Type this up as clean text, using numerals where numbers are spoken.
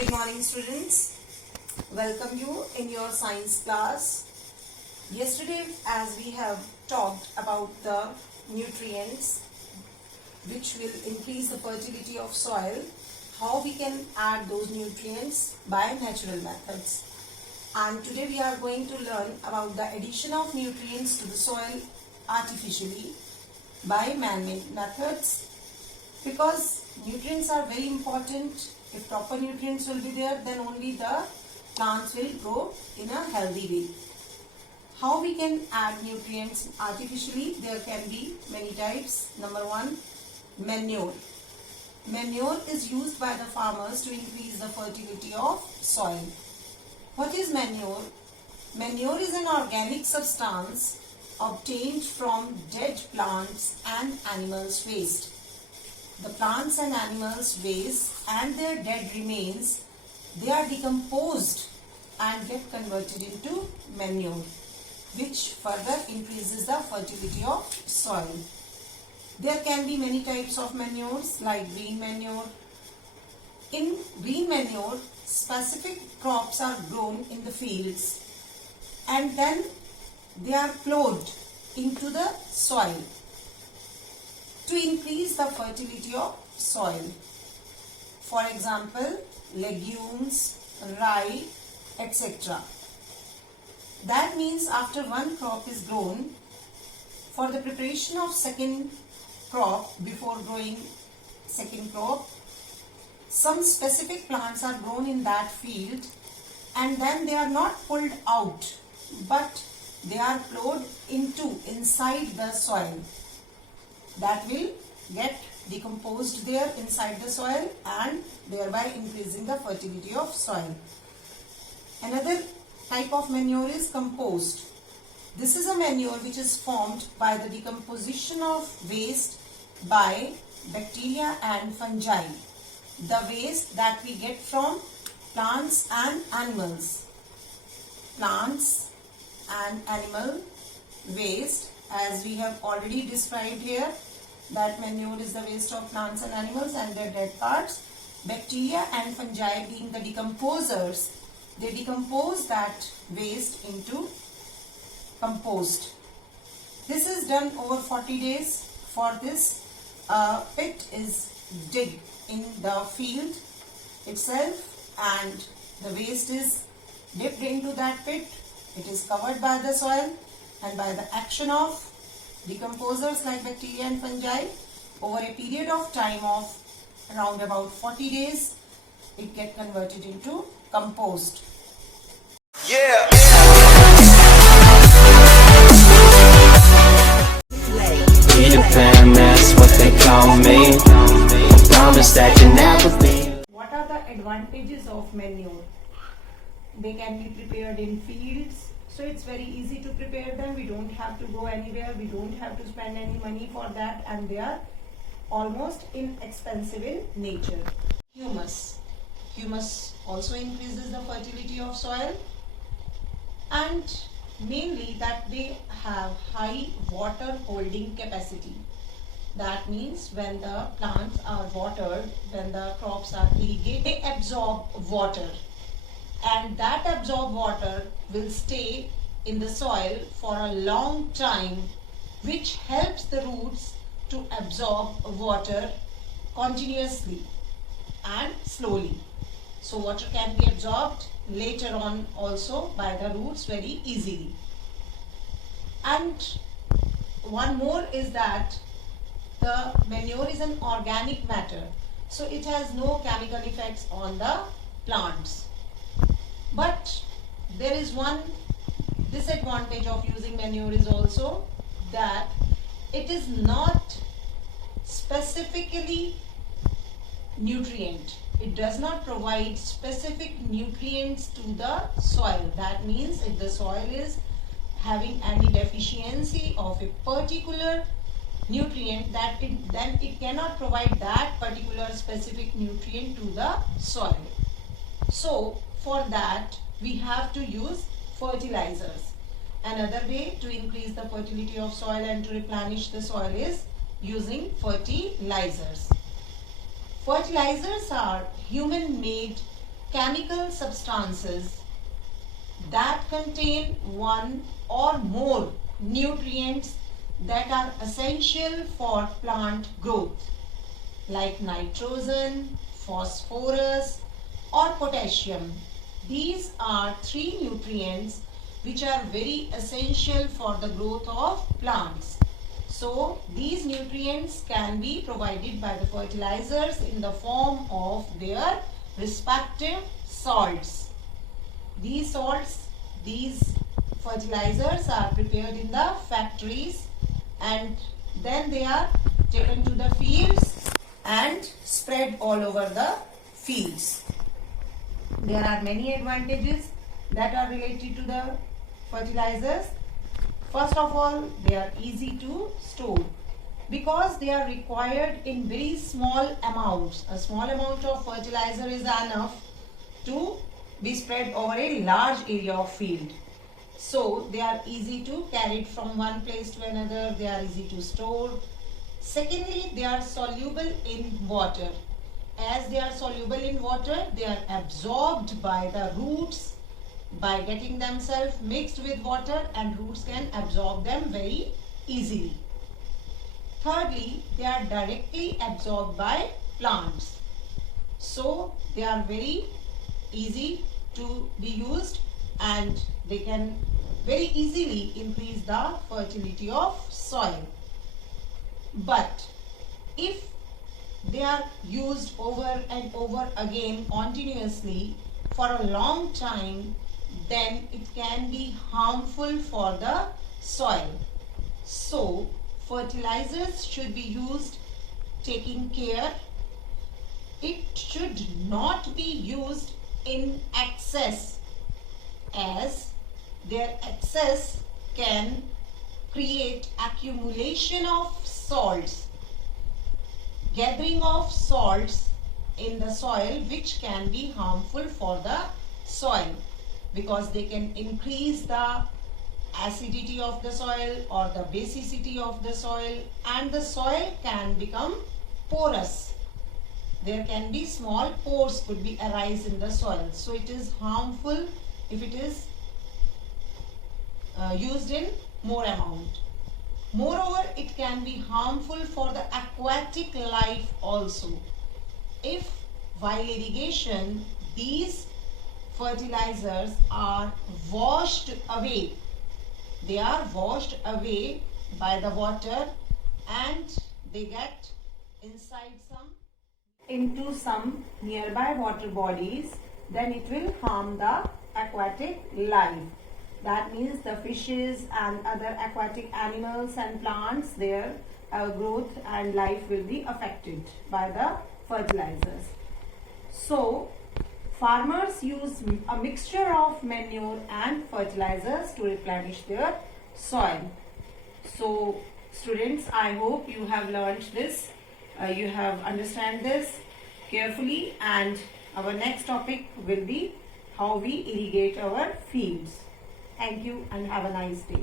Good morning, students. Welcome you in your science class. Yesterday, as we have talked about the nutrients which will increase the fertility of soil, how we can add those nutrients by natural methods. And today we are going to learn about the addition of nutrients to the soil artificially by man-made methods, because nutrients are very important. If proper nutrients will be there, then only the plants will grow in a healthy way. How we can add nutrients artificially? There can be many types. Number one, manure. Manure is used by the farmers to increase the fertility of soil. What is manure? Manure is an organic substance obtained from dead plants and animals' waste. The plants and animals' waste and their dead remains, they are decomposed and get converted into manure, which further increases the fertility of soil. There can be many types of manures like green manure. In green manure, specific crops are grown in the fields and then they are plowed into the soil to increase the fertility of soil. For example, legumes, rye, etc. That means after one crop is grown, for the preparation of second crop, before growing second crop, some specific plants are grown in that field and then they are not pulled out, but they are plowed inside the soil. That will get decomposed there inside the soil and thereby increasing the fertility of soil. Another type of manure is compost. This is a manure which is formed by the decomposition of waste by bacteria and fungi. The waste that we get from plants and animals. Plants and animal waste, as we have already described here, that manure is the waste of plants and animals and their dead parts. Bacteria and fungi being the decomposers, they decompose that waste into compost. This is done over 40 days. For this, a pit is dug in the field itself and the waste is dipped into that pit. It is covered by the soil, and by the action of decomposers like bacteria and fungi, over a period of time of around about 40 days, it gets converted into compost. Yeah. Peter Pan, that's what they call me. Promise that you never be. What are the advantages of manure? They can be prepared in fields. So it's very easy to prepare them. We don't have to go anywhere. We don't have to spend any money for that, and they are almost inexpensive in nature. Humus. Humus also increases the fertility of soil, and mainly that they have high water holding capacity. That means when the plants are watered, when the crops are irrigated, they absorb water. And that absorbed water will stay in the soil for a long time, which helps the roots to absorb water continuously and slowly. So water can be absorbed later on also by the roots very easily. And one more is that the manure is an organic matter, so it has no chemical effects on the plants. But there is one disadvantage of using manure is also that it is not specifically nutrient. It does not provide specific nutrients to the soil. That means if the soil is having any deficiency of a particular nutrient, then it cannot provide that particular specific nutrient to the soil. So for that, we have to use fertilizers. Another way to increase the fertility of soil and to replenish the soil is using fertilizers. Fertilizers are human-made chemical substances that contain one or more nutrients that are essential for plant growth, like nitrogen, phosphorus or potassium. These are three nutrients which are very essential for the growth of plants. So these nutrients can be provided by the fertilizers in the form of their respective salts. These salts, these fertilizers are prepared in the factories and then they are taken to the fields and spread all over the fields. There are many advantages that are related to the fertilizers. First of all, they are easy to store because they are required in very small amounts. A small amount of fertilizer is enough to be spread over a large area of field. So they are easy to carry from one place to another. They are easy to store. Secondly, they are soluble in water. As they are soluble in water, they are absorbed by the roots by getting themselves mixed with water, and roots can absorb them very easily. Thirdly, they are directly absorbed by plants. So they are very easy to be used and they can very easily increase the fertility of soil. But if they are used over and over again continuously for a long time, then it can be harmful for the soil. So fertilizers should be used taking care. It should not be used in excess, as their excess can create accumulation of salts, gathering of salts in the soil, which can be harmful for the soil because they can increase the acidity of the soil or the basicity of the soil, and the soil can become porous. There can be small pores could be arise in the soil. So it is harmful if it is used in more amount. Moreover, it can be harmful for the aquatic life also. If while irrigation, these fertilizers are washed away, they are washed away by the water and they get into some nearby water bodies, then it will harm the aquatic life. That means the fishes and other aquatic animals and plants, their growth and life will be affected by the fertilizers. So farmers use a mixture of manure and fertilizers to replenish their soil. So students, I hope you have learned this, you have understand this carefully, and our next topic will be how we irrigate our fields. Thank you and have a nice day.